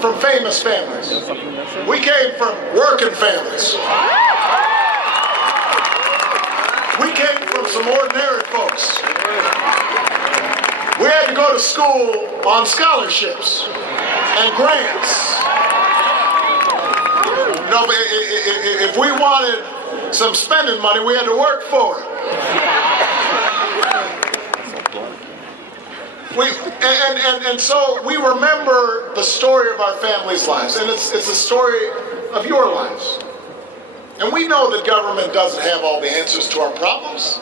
from famous families. We came from working families. We came from some ordinary folks. We had to go to school on scholarships and grants. No, but if we wanted some spending money, we had to work for it. And so we remember the story of our families' lives, and it's the story of your lives. And we know that government doesn't have all the answers to our problems.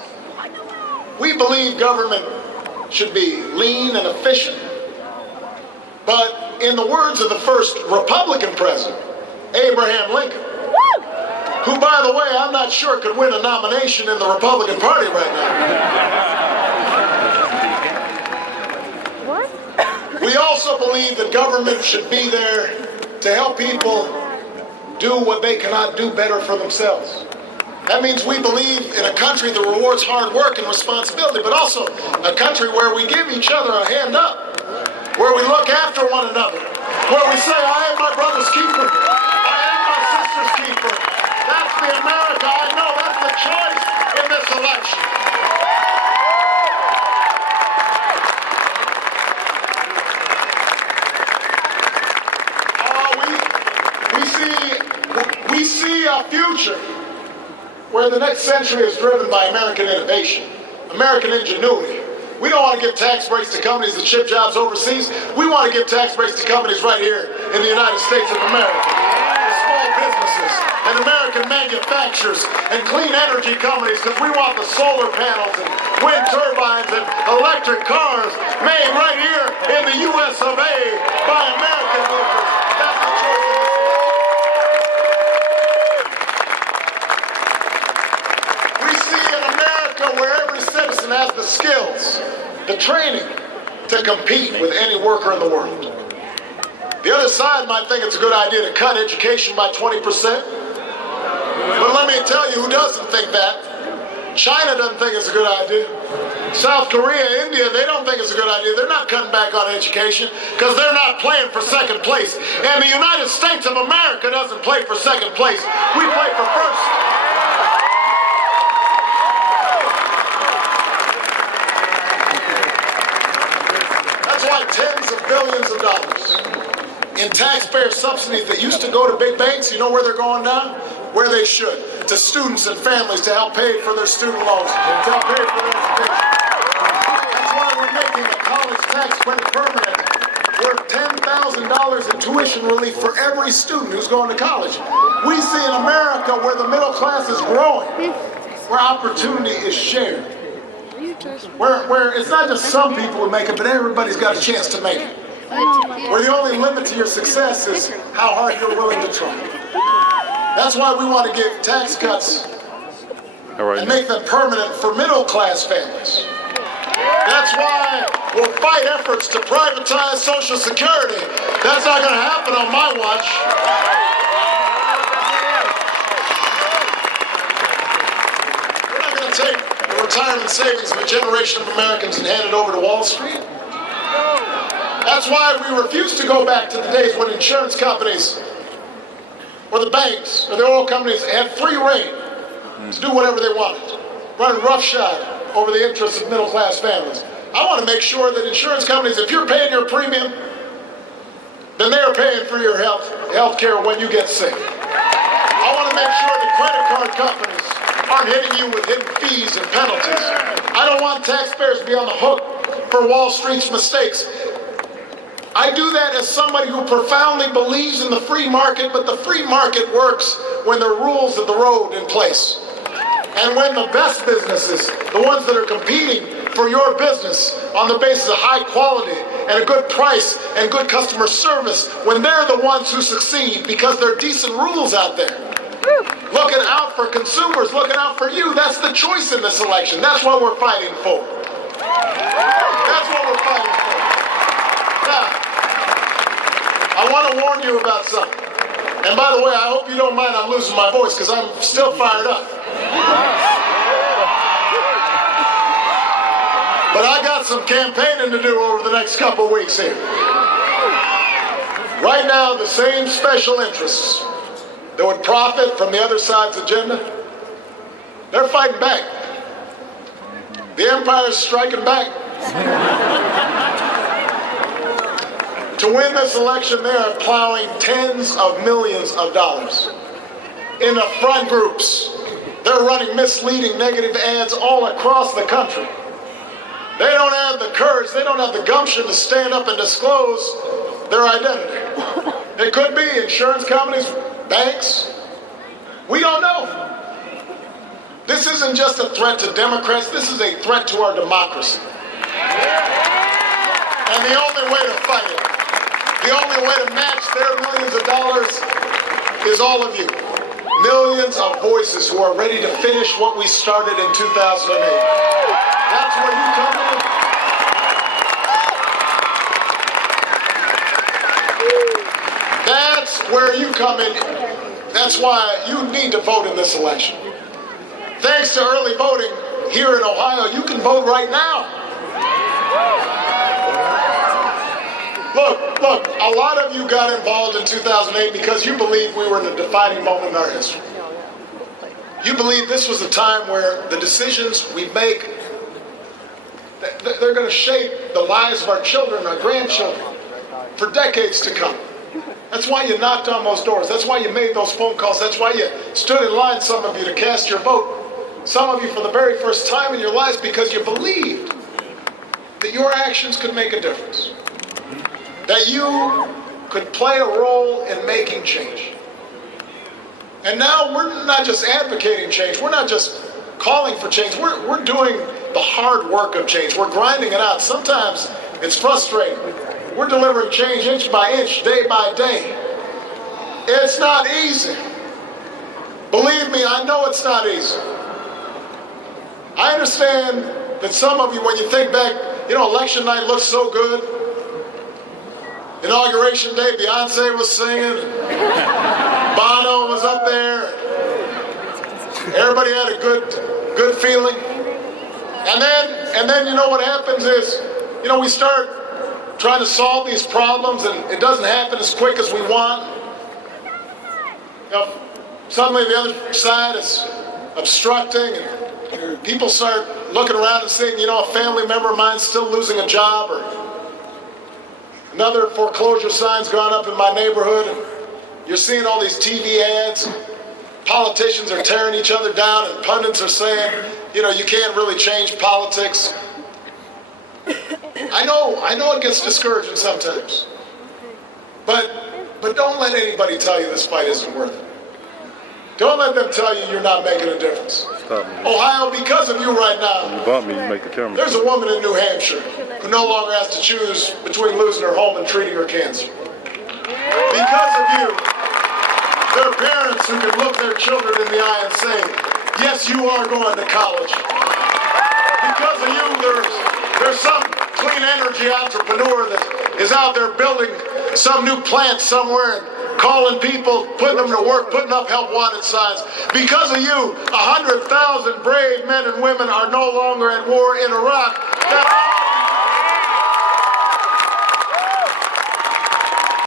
We believe government should be lean and efficient. But in the words of the first Republican president, Abraham Lincoln, who, by the way, I'm not sure could win a nomination in the Republican Party right now. We also believe that government should be there to help people do what they cannot do better for themselves. That means we believe in a country that rewards hard work and responsibility, but also a country where we give each other a hand up, where we look after one another, where we say, I am my brother's keeper, I am my sister's keeper. That's the America I know. That's the choice in this election. We see a future where the next century is driven by American innovation, American ingenuity. We don't want to give tax breaks to companies that ship jobs overseas. We want to give tax breaks to companies right here in the United States of America. Small businesses and American manufacturers and clean energy companies, because we want the solar panels and wind turbines and electric cars made right here in the U.S. of A. by American workers. That's the choice. Where every citizen has the skills, the training to compete with any worker in the world. The other side might think it's a good idea to cut education by 20%. But let me tell you who doesn't think that. China doesn't think it's a good idea. South Korea, India, they don't think it's a good idea. They're not cutting back on education because they're not playing for second place. And the United States of America doesn't play for second place. We play for first. Tens of billions of dollars in taxpayer subsidies that used to go to big banks, you know where they're going now? Where they should. To students and families to help pay for their student loans, to help pay for their education. That's why we're making the college tax credit permanent, worth $10,000 in tuition relief for every student who's going to college. We see in America where the middle class is growing, where opportunity is shared. Where it's not just some people who make it, but everybody's got a chance to make it. Where the only limit to your success is how hard you're willing to try. That's why we want to give tax cuts and make them permanent for middle-class families. That's why we'll fight efforts to privatize Social Security. That's not going to happen on my watch. We're not going to take the retirement savings of a generation of Americans and hand it over to Wall Street. That's why we refuse to go back to the days when insurance companies or the banks or the oil companies had free rein to do whatever they wanted, running roughshod over the interests of middle-class families. I want to make sure that insurance companies, if you're paying your premium, then they're paying for your health care when you get sick. I want to make sure that credit card companies aren't hitting you with hidden fees and penalties. I don't want taxpayers to be on the hook for Wall Street's mistakes. I do that as somebody who profoundly believes in the free market, but the free market works when there are rules of the road in place. And when the best businesses, the ones that are competing for your business on the basis of high quality and a good price and good customer service, when they're the ones who succeed because there are decent rules out there. Looking out for consumers, looking out for you, that's the choice in this election. That's what we're fighting for. That's what we're fighting for. Now, I want to warn you about something. And by the way, I hope you don't mind I'm losing my voice because I'm still fired up. But I got some campaigning to do over the next couple weeks here. Right now, the same special interests that would profit from the other side's agenda, they're fighting back. The empire's striking back. To win this election, they are plowing tens of millions of dollars into front groups. They're running misleading negative ads all across the country. They don't have the courage, they don't have the gumption to stand up and disclose their identity. It could be insurance companies, banks. We don't know. This isn't just a threat to Democrats, this is a threat to our democracy. And the only way to fight it, the only way to match their millions of dollars is all of you. Millions of voices who are ready to finish what we started in 2008. That's where you come in. That's where you come in. That's why you need to vote in this election. Thanks to early voting here in Ohio, you can vote right now. Look, a lot of you got involved in 2008 because you believed we were in a defining moment in our history. You believe this was a time where the decisions we make, they're going to shape the lives of our children, our grandchildren, for decades to come. That's why you knocked on those doors. That's why you made those phone calls. That's why you stood in line, some of you, to cast your vote. Some of you for the very first time in your lives because you believed that your actions could make a difference. That you could play a role in making change. And now we're not just advocating change. We're not just calling for change. We're doing the hard work of change. We're grinding it out. Sometimes it's frustrating. We're delivering change inch by inch, day by day. It's not easy. Believe me, I know it's not easy. I understand that some of you, when you think back, election night looks so good. Inauguration day, Beyonce was singing. Bono was up there. Everybody had a good feeling. And then you know what happens is, we start trying to solve these problems and it doesn't happen as quick as we want. Suddenly the other side is obstructing and people start looking around and saying, a family member of mine's still losing a job, or another foreclosure sign's gone up in my neighborhood, and you're seeing all these TV ads. Politicians are tearing each other down, and pundits are saying, you can't really change politics. I know it gets discouraging sometimes. But don't let anybody tell you this fight isn't worth it. Don't let them tell you you're not making a difference. Ohio, because of you right now, there's a woman in New Hampshire who no longer has to choose between losing her home and treating her cancer. Because of you, there are parents who can look their children in the eye and say, yes, you are going to college. Because of you, there's some clean energy entrepreneur that is out there building some new plant somewhere and calling people, putting them to work, putting up help wanted signs. Because of you, 100,000 brave men and women are no longer at war in Iraq.